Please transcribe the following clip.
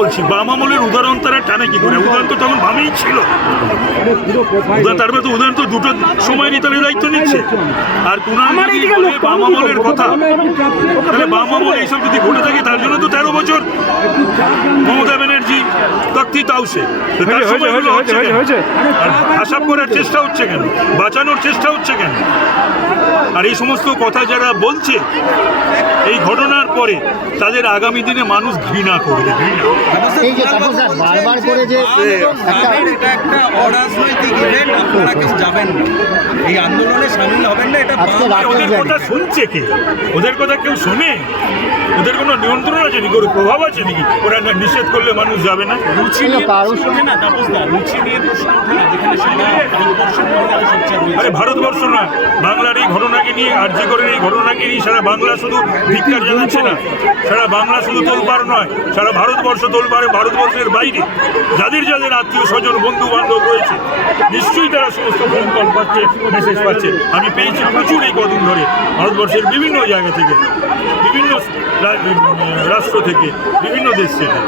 বলছি বাম আমলের উদাহরণ তারা টানে কি করে? উদাহরণ তো তখন বামেই ছিল। তারপরে তো উদাহরণ তো দুটো সময় নিয়ে তাহলে দায়িত্ব নিচ্ছে। আর বাম আমলের কথা তাহলে বাম আমল এইসব যদি ঘটে থাকে তার জন্য তো তেরো বছর। মমতা ব্যানার্জি তক্তি তাউসে আসাম করার চেষ্টা হচ্ছে কেন? বাঁচানোর চেষ্টা হচ্ছে কেন? আর এই সমস্ত কথা যারা বলছে এই ঘটনার পরে তাদের আগামী দিনে মানুষ ঘৃণা করবে এই যে বারবার করে যে এটা একটা অরাজনৈতিক ইভেন্ট আপনারা কেউ যাবেন না। এই আন্দোলনে সামিল হবেন না এটা ওদের কথা শুনছে কে? ওদের কথা কেউ শোনে? ওদের কোনো নিয়ন্ত্রণ আছে নাকি? ওর প্রভাব আছে নাকি? ওরা না নিষেধ করলে মানুষ যাবে না? না তাপস দা রুচি নিয়ে প্রশ্ন ওঠে না যেখানে সারা ভারতবর্ষের মহিলারা সোচ্চার আরে ভারতবর্ষ না, বাংলার এই ঘটনাকে নিয়ে আর্জি করে এই ঘটনাকে নিয়ে সারা বাংলা শুধু ধিক্কার জানাচ্ছে না। সারা বাংলা শুধু তোলপাড় নয়, সারা ভারতবর্ষ তোলপাড়ে ভারতবর্ষের বাইরে যাদের যাদের আত্মীয় স্বজন বন্ধু বান্ধব রয়েছে, নিশ্চয়ই তারা সমস্ত ফোন কল পাচ্ছে মেসেজ পাচ্ছে। আমি পেয়েছি প্রচুর এই কদিন ধরে, ভারতবর্ষের বিভিন্ন জায়গা থেকে, বিভিন্ন রাষ্ট্র থেকে, বিভিন্ন দেশ থেকে।